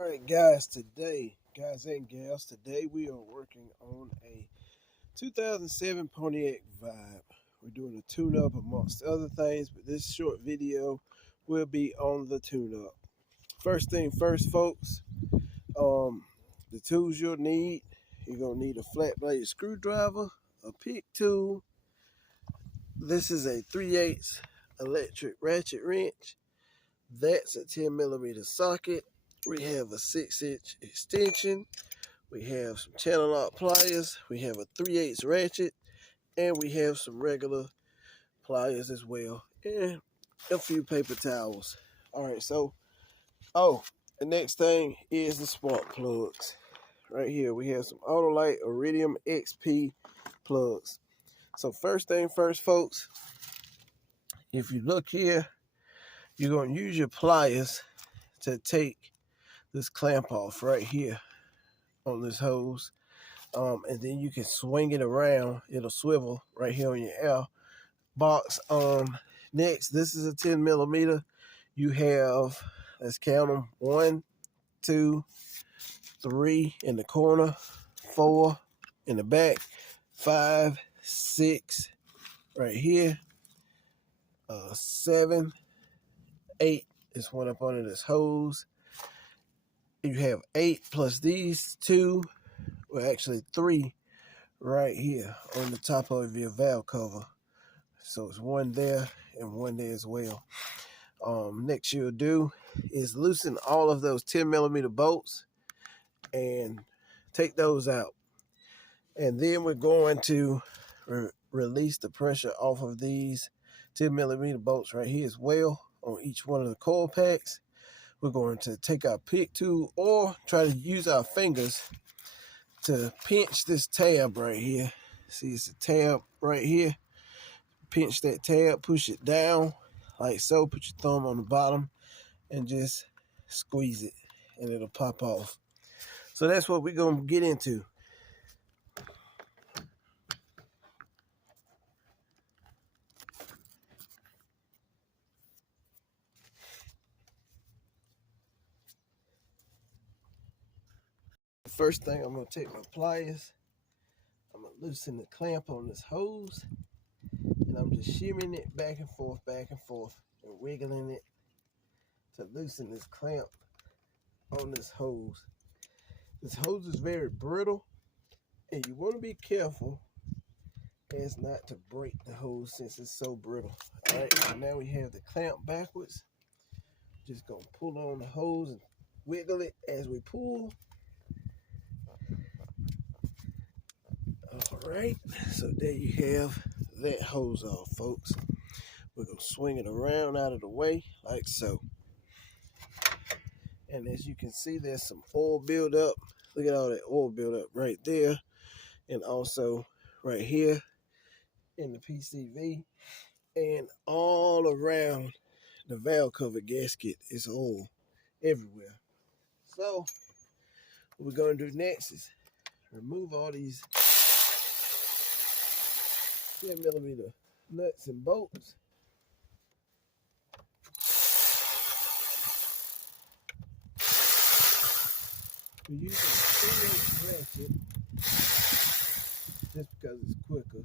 All right, guys, guys and gals, today we are working on a 2007 Pontiac Vibe. We're doing a tune-up amongst other things, but this short video will be on the tune-up. First thing first, folks, the tools you'll need, you're going to need a flat blade screwdriver, a pick tool. This is a 3/8 electric ratchet wrench. That's a 10mm socket. We have a 6-inch extension. We have some channel lock pliers. We have a 3/8 ratchet. And we have some regular pliers as well. And a few paper towels. Alright, so, the next thing is the spark plugs. Right here, we have some Autolite Iridium XP plugs. So first thing first, folks, if you look here, you're going to use your pliers to take this clamp off right here on this hose, and then you can swing it around. It'll swivel right here on your air box. Next, this is a 10mm. You have, let's count them, 1, 2, 3 in the corner, 4 in the back, 5, 6 right here, 7, 8 is one up under this hose. You have 8 plus these 2, well, actually 3 right here on the top of your valve cover. So it's 1 there and 1 there as well. Next you'll do is loosen all of those 10mm bolts and take those out. And then we're going to release the pressure off of these 10mm bolts right here as well on each one of the coil packs. We're going to take our pick tool or try to use our fingers to pinch this tab right here. See, it's a tab right here. Pinch that tab, push it down like so. Put your thumb on the bottom and just squeeze it and it'll pop off. So that's what we're going to get into. First thing, I'm going to take my pliers. I'm going to loosen the clamp on this hose. And I'm just shimmying it back and forth, and wiggling it to loosen this clamp on this hose. This hose is very brittle, and you want to be careful as not to break the hose since it's so brittle. All right, so now we have the clamp backwards. Just going to pull on the hose and wiggle it as we pull. All right, so there you have that hose off, folks. We're going to swing it around out of the way like so. And as you can see, there's some oil buildup. Look at all that oil buildup right there. And also right here in the PCV. And all around the valve cover gasket is oil everywhere. So what we're going to do next is remove all these 10mm nuts and bolts. We're using a 3/8 ratchet just because it's quicker.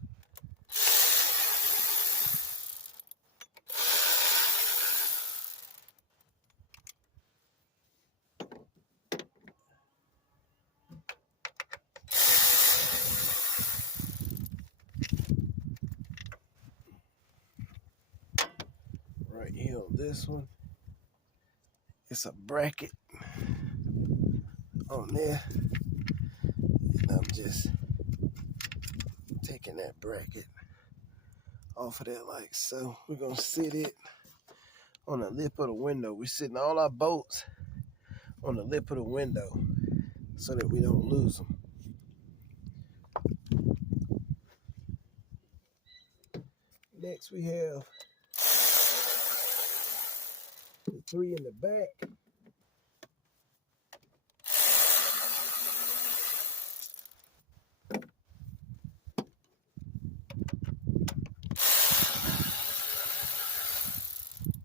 Right here on this one, it's a bracket on there, and I'm just taking that bracket off of there like so. We're gonna sit it on the lip of the window. We're sitting all our bolts on the lip of the window so that we don't lose them. Next we have the 3 in the back.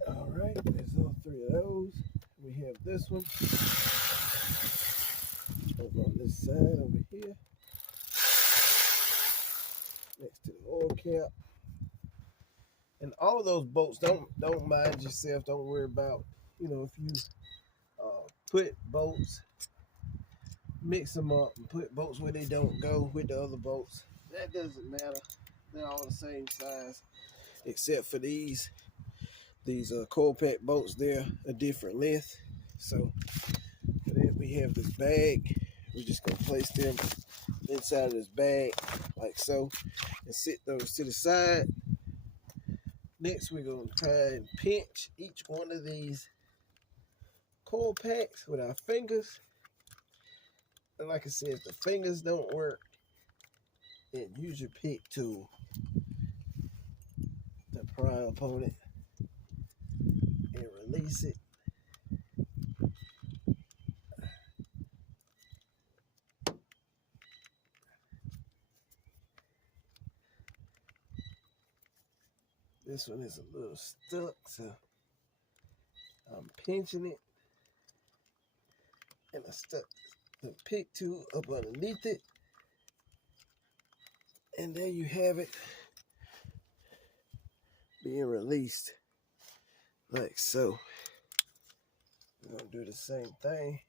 All right, there's all 3 of those. We have this one. this side over here, next to the oil cap. And all of those bolts, don't mind yourself. Don't worry about, if you put bolts, mix them up, and put bolts where they don't go with the other bolts. That doesn't matter. They're all the same size, except for these coil pack bolts. They're a different length. So for that, we have this bag. We're just gonna place them inside of this bag like so, and sit those to the side. Next, we're gonna try and pinch each one of these coil packs with our fingers. And like I said, if the fingers don't work, then use your pick tool to pry upon it and release it. This one is a little stuck, so I'm pinching it, and I stuck the pick tool up underneath it, and there you have it, being released like so. We're gonna do the same thing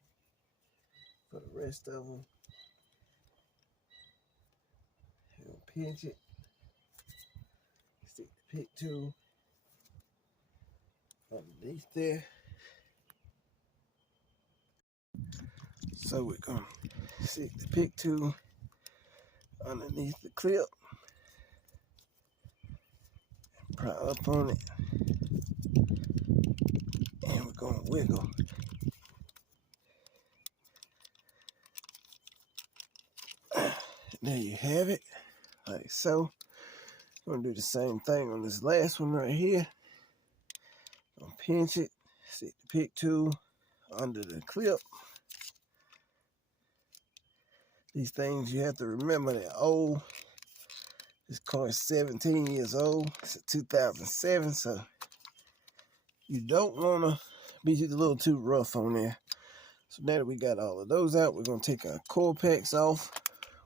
for the rest of them. We'll pinch it, stick the pick tool underneath there. So we're gonna stick the pick tool underneath the clip, pry up on it, and we're gonna wiggle. There you have it, like so. I'm gonna do the same thing on this last one right here. Gonna pinch it, stick the pick tool under the clip. These things, you have to remember, they're old. This car is 17 years old. It's a 2007, so you don't want to be just a little too rough on there. So now that we got all of those out, we're going to take our coil packs off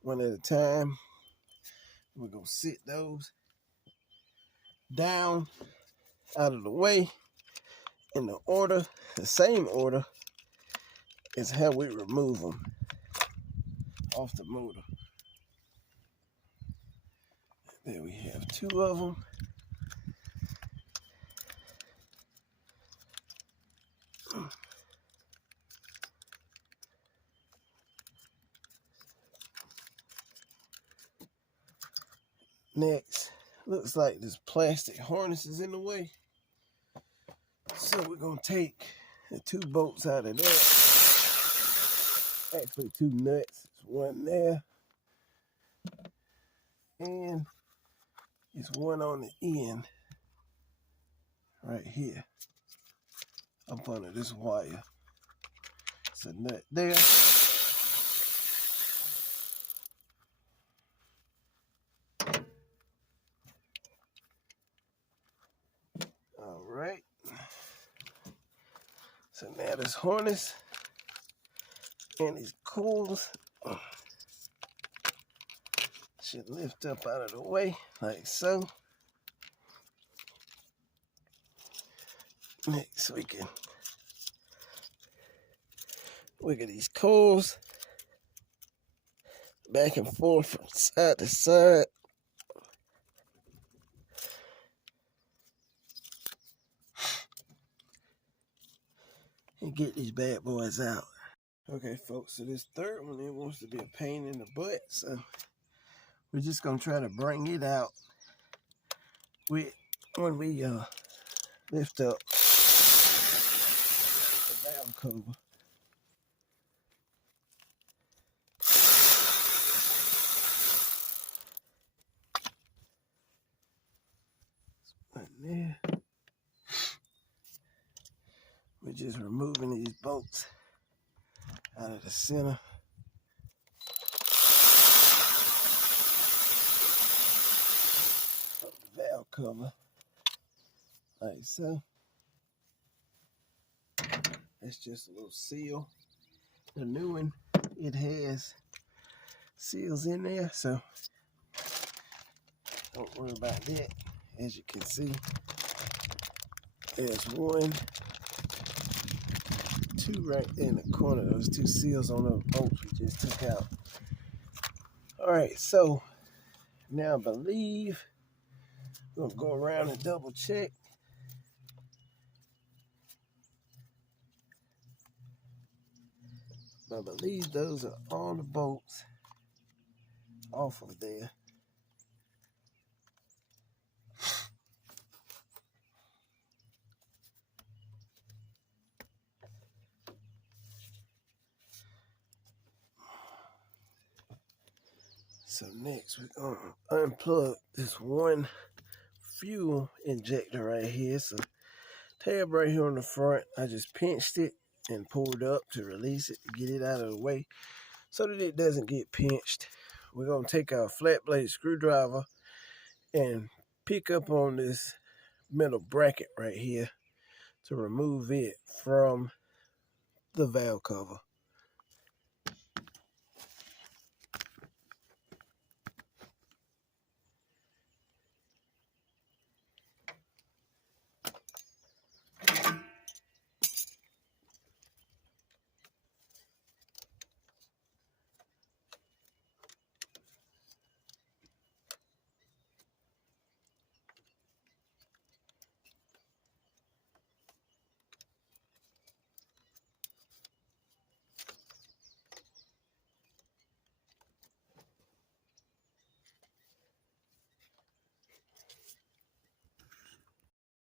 one at a time. We're going to sit those down out of the way in the same order as how we remove them off the motor. There we have two of them. Next, looks like this plastic harness is in the way. So we're going to take the two bolts out of there. Actually, two nuts. There's one there. And there's one on the end right here up under this wire. It's a nut there. All right. So now this harness and these coils should lift up out of the way like so. Next we can wiggle these coils back and forth from side to side. And get these bad boys out. Okay, folks, so this third one, it wants to be a pain in the butt, so we're just gonna try to bring it out when we lift up the valve cover. Right there. We're just removing these bolts out of the center. Of the valve cover, like so. That's just a little seal. The new one it has seals in there, so don't worry about that. As you can see, there's 1, 2 right there in the corner. Those 2 seals on those bolts we just took out. All right, so now I believe we're gonna go around and double check. I believe those are all the bolts off of there. So next we're gonna unplug this one fuel injector right here. It's a tab right here on the front. I just pinched it and pulled up to release it, to get it out of the way so that it doesn't get pinched. We're gonna take our flat blade screwdriver and pick up on this metal bracket right here to remove it from the valve cover.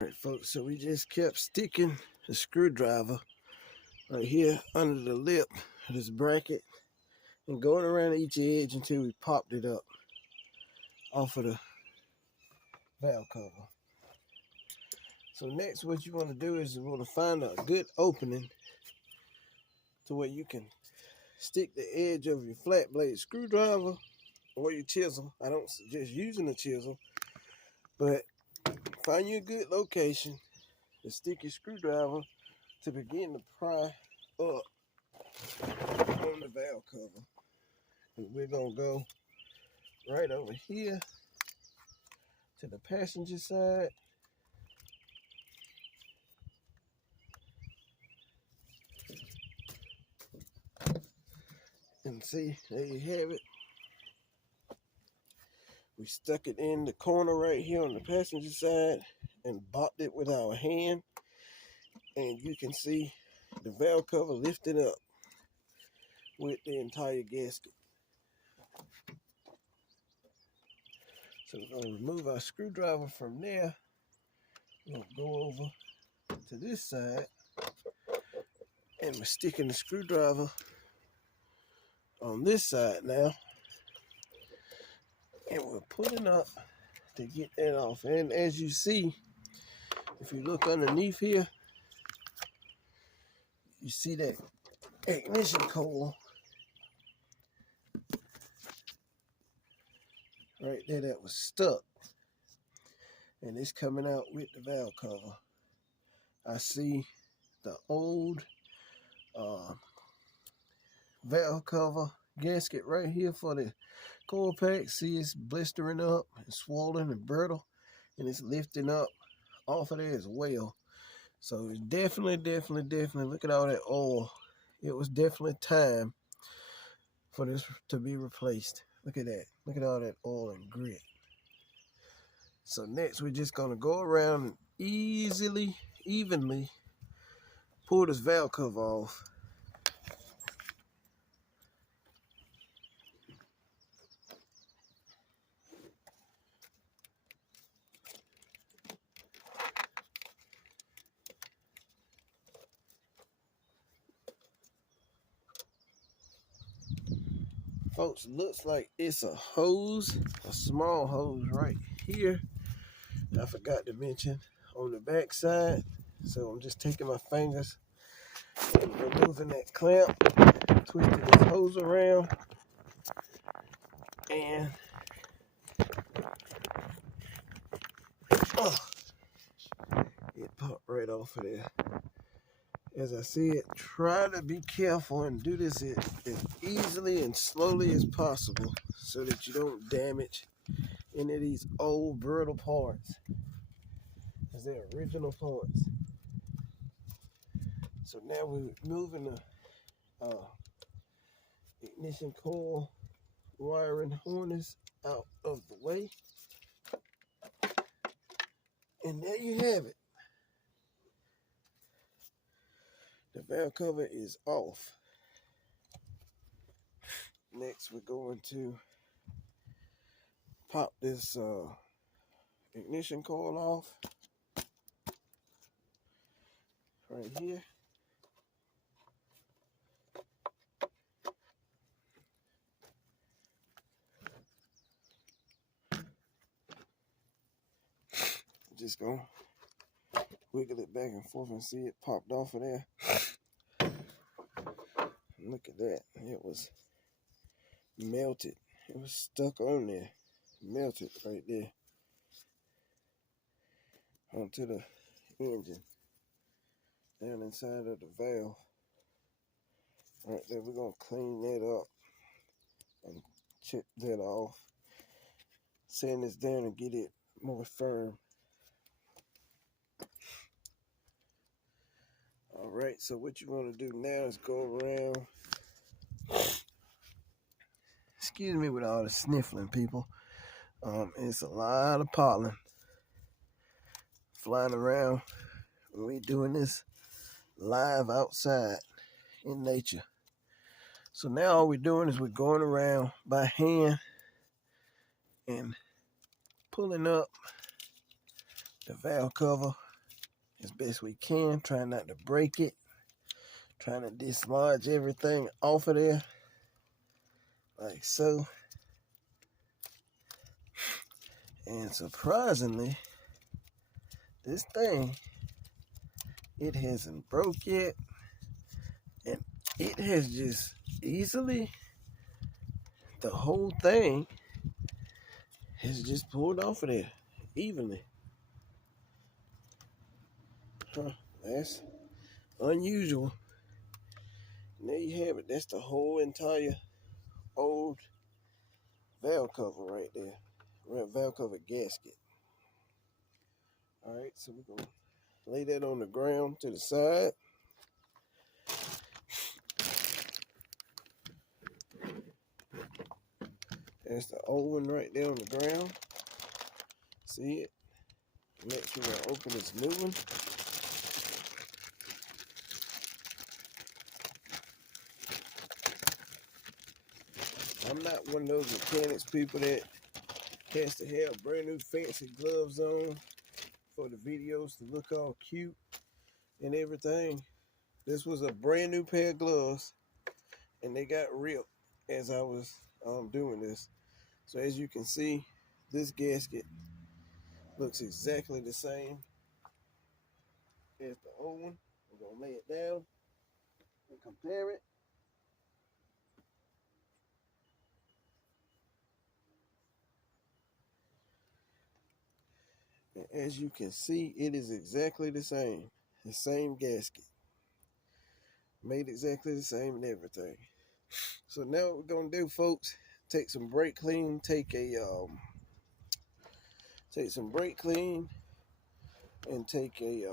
All right, folks, so we just kept sticking the screwdriver right here under the lip of this bracket and going around each edge until we popped it up off of the valve cover. So next what you want to do is you want to find a good opening to where you can stick the edge of your flat blade screwdriver or your chisel. I don't suggest using a chisel, but find you a good location to stick your screwdriver to begin to pry up on the valve cover. And we're going to go right over here to the passenger side. And see, there you have it. We stuck it in the corner right here on the passenger side and bopped it with our hand. And you can see the valve cover lifted up with the entire gasket. So we're going to remove our screwdriver from there. We'll go over to this side and we're sticking the screwdriver on this side now. And we're pulling up to get that off. And as you see, if you look underneath here, you see that ignition coil right there that was stuck. And it's coming out with the valve cover. I see the old valve cover gasket right here for the coil pack. See, it's blistering up and swollen and brittle, and it's lifting up off of there as well. So it's definitely look at all that oil. It was definitely time for this to be replaced. Look at that. Look at all that oil and grit. So next we're just gonna go around and evenly pull this valve cover off. Folks, looks like it's a hose, a small hose right here. I forgot to mention on the back side. So I'm just taking my fingers and removing that clamp, twisting this hose around, and it popped right off of there. As I said, try to be careful and do this as easily and slowly as possible so that you don't damage any of these old brittle parts, because they're original parts. So now we're moving the ignition coil wiring harness out of the way. And there you have it. The valve cover is off. Next, we're going to pop this ignition coil off right here. Just gonna wiggle it back and forth and see it popped off of there. Look at that. It was melted. It was stuck on there. Melted right there onto the engine. Down inside of the valve. Right there, we're going to clean that up and chip that off. Sand this down and get it more firm. Alright, so what you want to do now is go around. Excuse me with all the sniffling, people. It's a lot of pollen flying around when we're doing this live outside in nature. So now all we're doing is we're going around by hand and pulling up the valve cover as best we can, trying not to break it, trying to dislodge everything off of there, like so. And surprisingly, this thing, it hasn't broke yet, and it has just easily, the whole thing has just pulled off of there evenly. That's unusual. And there you have it. That's the whole entire old valve cover right there. Valve cover gasket. Alright, so we're going to lay that on the ground to the side. There's the old one right there on the ground. See it? Next, we're going to open this new one. I'm not one of those mechanics people that has to have brand new fancy gloves on for the videos to look all cute and everything. This was a brand new pair of gloves, and they got ripped as I was doing this. So as you can see, this gasket looks exactly the same as the old one. We're going to lay it down and compare it. And as you can see, it is exactly the same gasket. Made exactly the same and everything. So now what we're going to do, folks, take some brake clean, take some brake clean and take a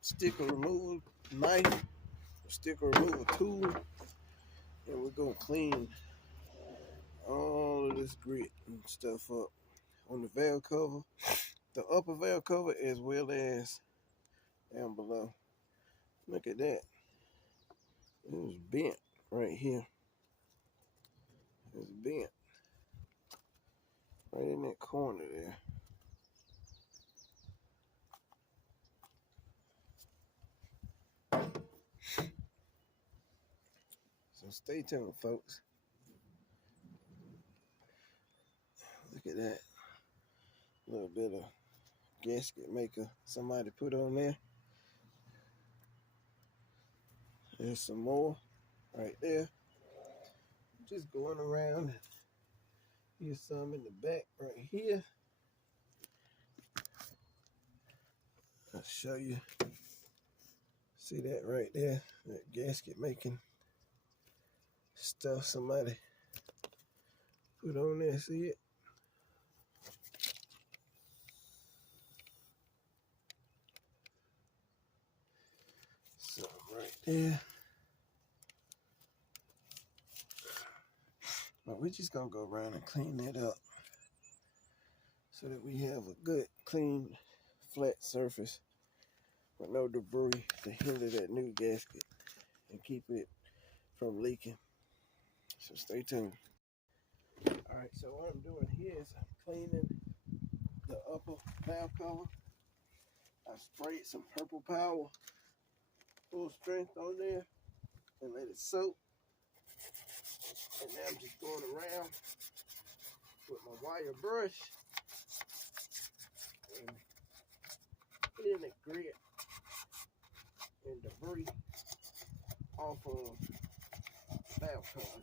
sticker removal knife, sticker removal tool, and we're going to clean all of this grit and stuff up on the valve cover, the upper valve cover, as well as down below. Look at that. It was bent right here. It's bent right in that corner there. So stay tuned, folks. Look at that. A little bit of gasket maker somebody put on there. There's some more right there. Just going around. Here's some in the back right here. I'll show you See that right there? That gasket making stuff somebody put on there. See it? So right there. But we're just gonna go around and clean that up so that we have a good, clean, flat surface with no debris to hinder that new gasket and keep it from leaking. So stay tuned. Alright, so what I'm doing here is I'm cleaning the upper valve cover. I sprayed some purple power full strength on there and let it soak. And now I'm just going around with my wire brush and cleaning the grit and debris off of the valve cover.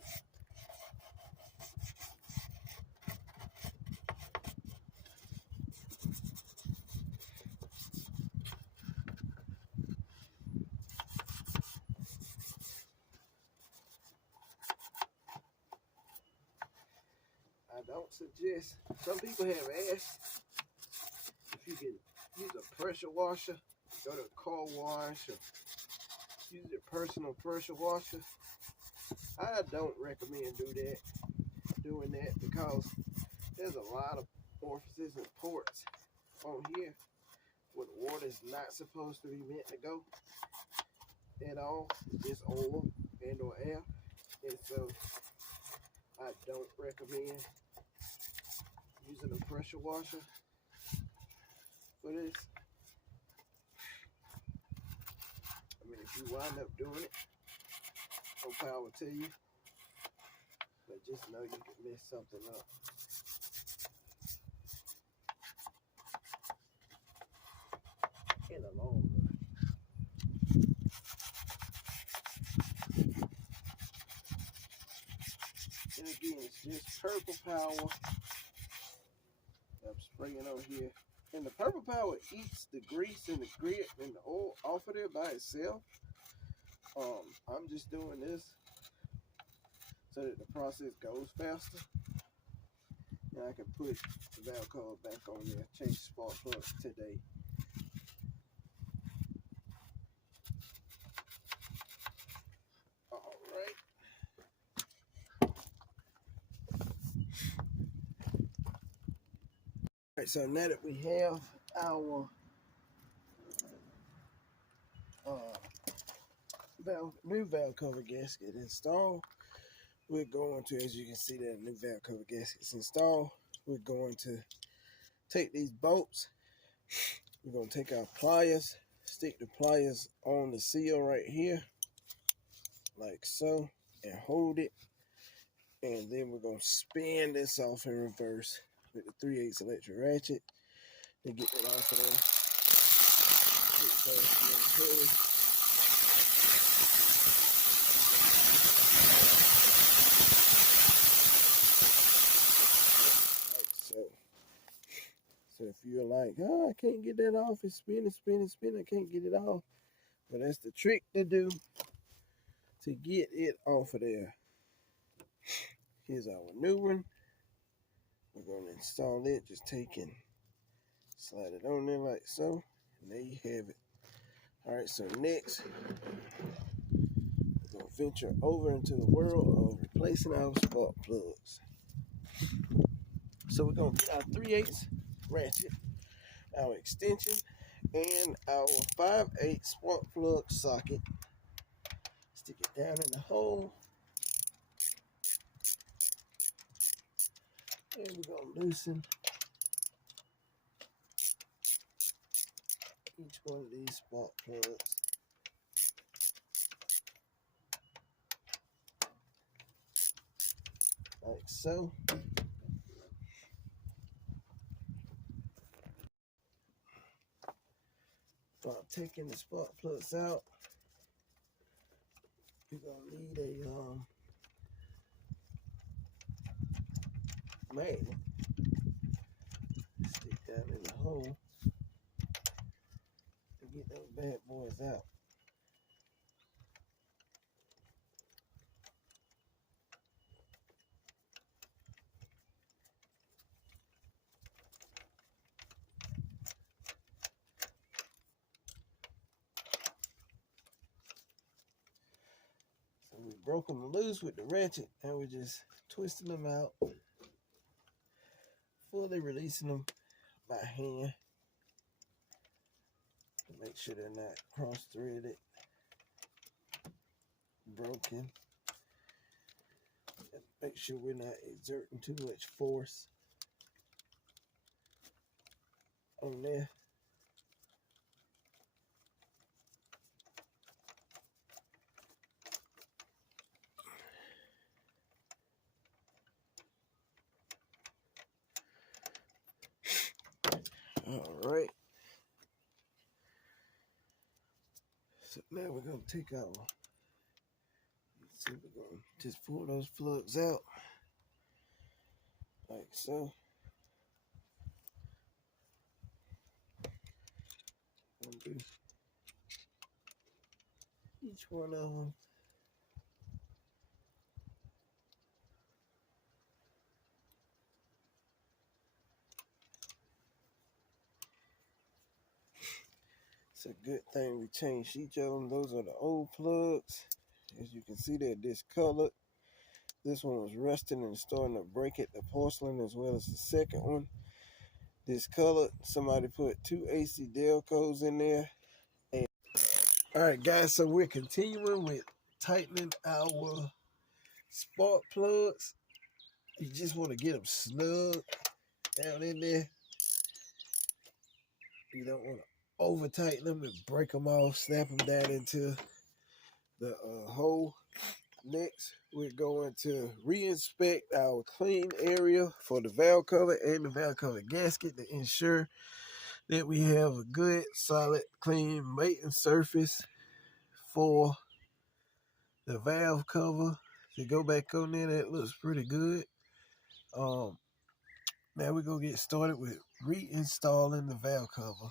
I don't suggest, some people have asked if you can use a pressure washer, go to a car wash, or use your personal pressure washer. I don't recommend doing that because there's a lot of orifices and ports on here where the water is not supposed to be meant to go at all. It's oil and or air, and so I don't recommend using a pressure washer for this. I mean, if you wind up doing it, no power to you, but just know you can mess something up. In the long run. And again, it's just purple power I'm spraying on here. And the purple power eats the grease and the grit and the oil off of there by itself. I'm just doing this so that the process goes faster. And I can put the valve cover back on there, change the spark plug today. Alright. Alright, so now that we have our new valve cover gasket installed, we're going to, as you can see that new valve cover gasket is installed, we're going to take these bolts, we're going to take our pliers, stick the pliers on the seal right here, like so, and hold it, and then we're going to spin this off in reverse with the 3/8 electric ratchet to get it off of there. So if you're like, oh, I can't get that off, it's spinning, I can't get it off. But that's the trick to do to get it off of there. Here's our new one. We're going to install it, just take and slide it on there like so. And there you have it. Alright, so next, we're going to venture over into the world of replacing our spark plugs. So we're going to get our 3/8 ratchet, our extension, and our 5/8 spark plug socket. Stick it down in the hole. And we're going to loosen each one of these spark plugs. Like so. So I'm taking the spark plugs out. You're gonna need a magnet. Stick that in the hole to get those bad boys out. broke them loose with the ratchet, and we're just twisting them out, fully releasing them by hand. Make sure they're not cross-threaded, broken. And make sure we're not exerting too much force on there. All right. So now we're going to take our, see, we're going to just pull those plugs out like so. Do each one of them. It's a good thing we changed each of them. Those are the old plugs. As you can see, they're discolored. This one was rusting and starting to break it, the porcelain, as well as the second one. Discolored. Somebody put 2 AC Delcos in there. And all right, guys, so we're continuing with tightening our spark plugs. You just want to get them snug down in there. You don't want to over tighten them and break them off, snap them down into the hole. Next, we're going to re-inspect our clean area for the valve cover and the valve cover gasket to ensure that we have a good, solid, clean mating surface for the valve cover to go back on there. That looks pretty good. Now we're going to get started with reinstalling the valve cover.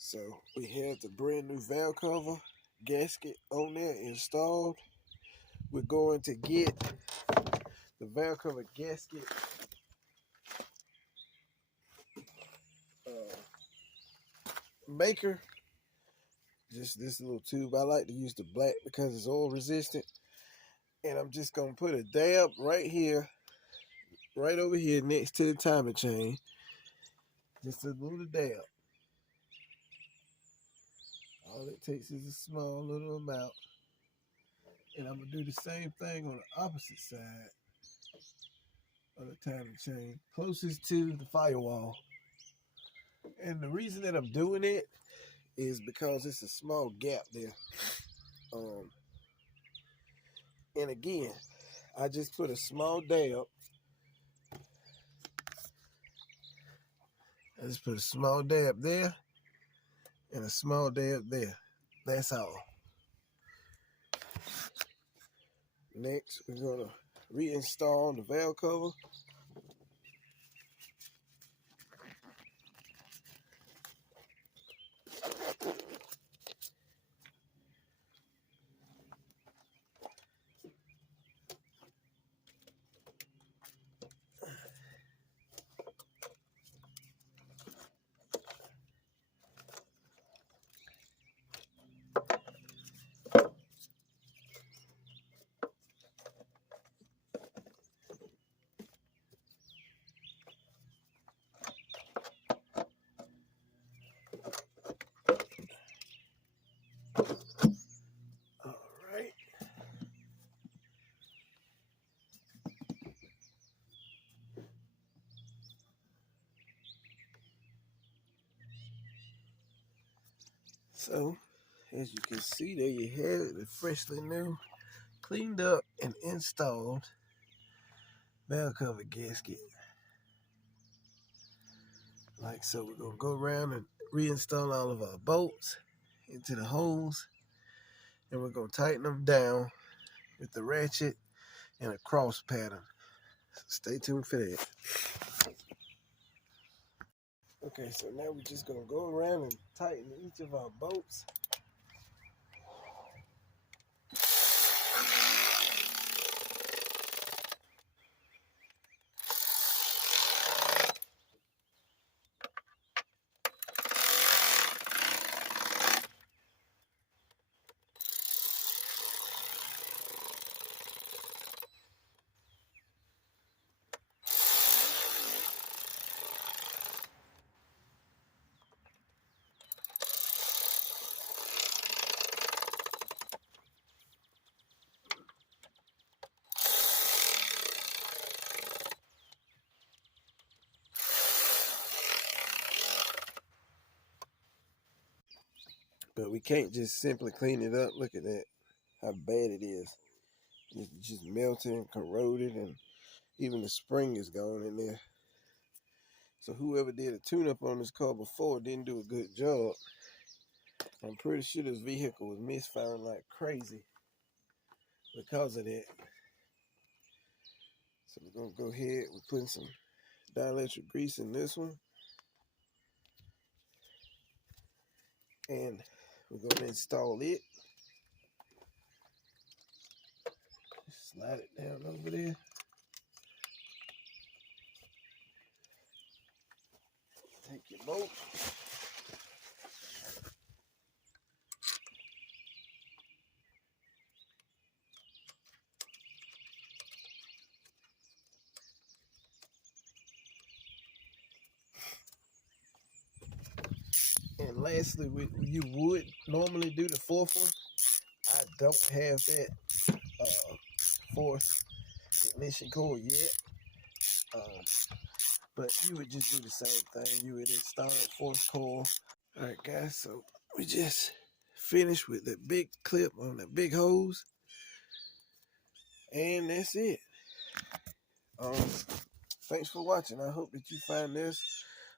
So we have the brand new valve cover gasket on there installed. We're going to get the valve cover gasket maker. Just this little tube. I like to use the black because it's oil resistant. And I'm just going to put a dab right here, right over here next to the timing chain. Just a little dab. All it takes is a small little amount. And I'm going to do the same thing on the opposite side of the timing chain, closest to the firewall. And the reason that I'm doing it is because it's a small gap there. And again, I just put a small dab. I just put a small dab there and a small dab there. That's all. Next, we're going to reinstall the valve cover. So, as you can see, there you have it, the freshly new, cleaned up, and installed valve cover gasket. Like so, we're going to go around and reinstall all of our bolts into the holes, and we're going to tighten them down with the ratchet and a cross pattern. So stay tuned for that. Okay, so now we're just going to go around and tighten each of our bolts. But we can't just simply clean it up. Look at that, how bad it is. It's just melted and corroded, and even the spring is gone in there. So whoever did a tune-up on this car before didn't do a good job. I'm pretty sure this vehicle was misfiring like crazy because of that. So we're going to go ahead, we're putting some dielectric grease in this one. And we're going to install it. Slide it down over there. Take your bolt. And lastly, you would normally do the fourth one. I don't have that fourth ignition coil yet. But you would just do the same thing. You would install a fourth coil. Alright guys, so we just finished with the big clip on the big hose. And that's it. Thanks for watching. I hope that you find this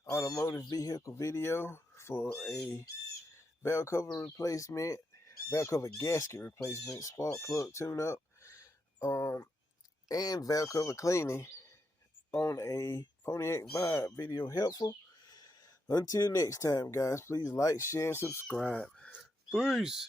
automotive vehicle video for a valve cover replacement, valve cover gasket replacement, spark plug tune-up, and valve cover cleaning on a Pontiac Vibe video helpful. Until next time, guys, please like, share, and subscribe. Peace.